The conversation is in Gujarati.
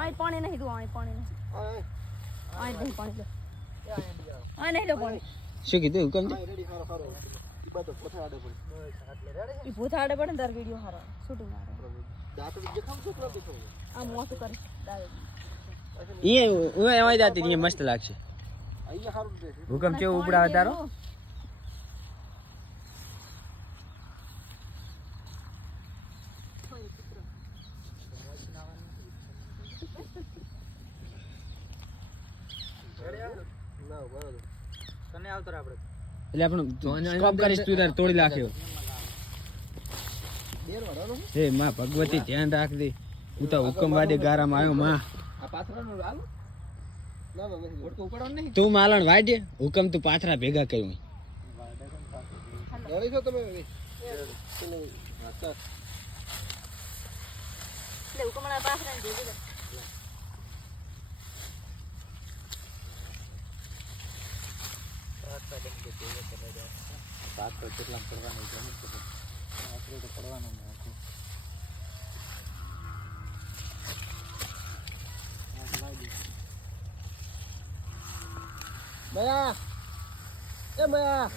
આય પાણી નહીં દો આય પાણી નહીં આય નહીં પાણી દો આય નહીં લો પાણી શું કીધું હુકમ દે રેડી હારો હારો ઈ બાતો પોથા આડે પડી બસ આટલે રેડી ઈ ભૂત આડે પડે ને તાર વિડિયો હારો શૂટિંગ મારે દાંત દેખાવ છો કે દેખાવ આ મોટું કરે દાવે એ એમાં જાતી એ મસ્ત લાગશે અહીંયા હારું દે હુકમ કેવું ઉપડાવે તારો ના બરાબર તને આવતો આપણે એટલે આપણું સ્કોપ કરીશ તું તાર તોડી નાખ્યો બેર વાળો હે માં ભગવતી ધ્યાન રાખજે હું તો હુકમ વાડે ગારામાં આવ્યો માં આ પાથરાનો હાલો ના ના નહીં ઓટકો ઉપાડવાનો નહીં તું માલણ વાડે હુકમ તું પાથરા ભેગા કર્યું રેડી છો તમે લે હુકમના પાછળ ને જોજો સાત તો કેટલા પડવાનું જમીન તો આપણે તો પડવાનું નથી મયા એ મયા